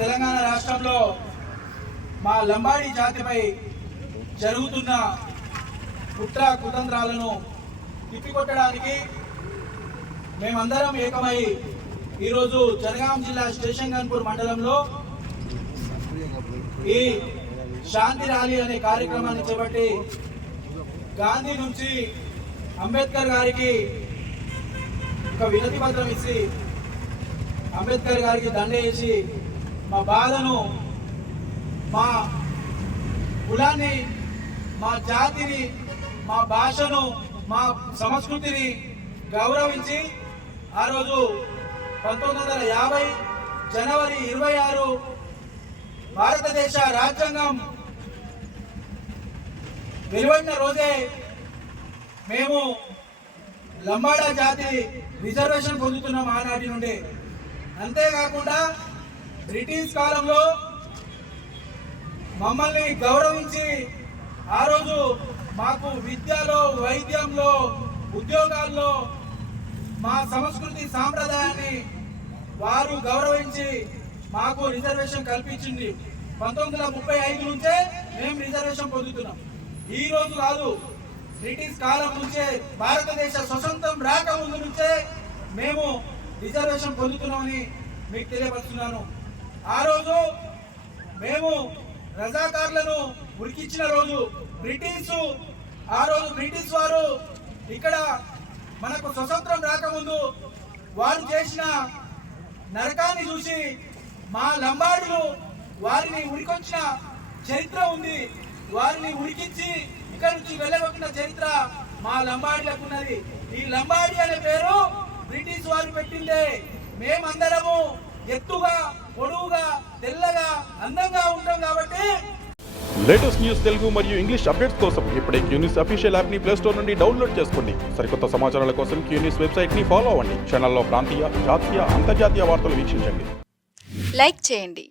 తెలంగాణ రాష్ట్రంలో మా లంబాడి జాతిపై జరుగుతున్న కుట్ర కుతంత్రాలను తిప్పికొట్టడానికి మేమందరం ఏకమై ఈరోజు జనగాం జిల్లా స్టేషన్ గన్పూర్ మండలంలో ఈ శాంతి ర్యాలీ అనే కార్యక్రమాన్ని చేపట్టి గాంధీ నుంచి అంబేద్కర్ గారికి ఒక వినతి పత్రం ఇచ్చి అంబేద్కర్ గారికి దండ వేసి మా బాధను, మా కులాన్ని, మా జాతిని, మా భాషను, మా సంస్కృతిని గౌరవించి ఆ రోజు 1950 జనవరి 26 భారతదేశ రాజ్యాంగం వెలువడిన రోజే మేము లంబాడా జాతి రిజర్వేషన్ పొందుతున్నాం ఆనాటి నుండి. అంతేకాకుండా బ్రిటిష్ కాలంలో మమ్మల్ని గౌరవించి ఆ రోజు మాకు విద్యలో, వైద్యంలో, ఉద్యోగాల్లో మా సంస్కృతి సాంప్రదాయాన్ని వారు గౌరవించి మాకు రిజర్వేషన్ కల్పించింది. 1935 నుంచే మేము రిజర్వేషన్ పొందుతున్నాం. ఈ రోజు కాదు, బ్రిటిష్ కాలం నుంచే, భారతదేశ స్వతంత్రం రాకముందు నుంచే మేము రిజర్వేషన్ పొందుతున్నామని మీకు తెలియపరుస్తున్నాను. ఆ రోజు మేము రజాకార్లను ఉరికించిన రోజు, ఆ రోజు బ్రిటిష్ వారు ఇక్కడ మనకు స్వతంత్రం రాకముందు వారు చేసిన నరకాన్ని చూసి మా లంబాడులు వారిని ఉరికొచ్చిన చరిత్ర ఉంది. వారిని ఉరికించి ఇక్కడి నుంచి వెళ్ళగొట్టిన చరిత్ర మా లంబాడీలకు ఉన్నది. ఈ లంబాడీ అనే పేరు బ్రిటిష్ వారు పెట్టిందే. మేమందరము ఎత్తుగా, పొడవుగా, తెల్లగా, అందంగా ఉంటాం కాబట్టి. లేటెస్ట్ న్యూస్ తెలుగు మరియు ఇంగ్లీష్ అప్డేట్స్ కోసం ఇప్పుడే క్యూన్యూస్ అఫీషియల్ యాప్ ని ప్లే స్టోర్ నుండి డౌన్లోడ్ చేసుకోండి. సరికొత్త సమాచారాల కోసం క్యూన్యూస్ వెబ్సైట్ ని ఫాలో అవ్వండి. ఛానల్లో ప్రాంతీయ, జాతీయ, అంతర్జాతీయ వార్తలు వీక్షించండి. లైక్ చేయండి.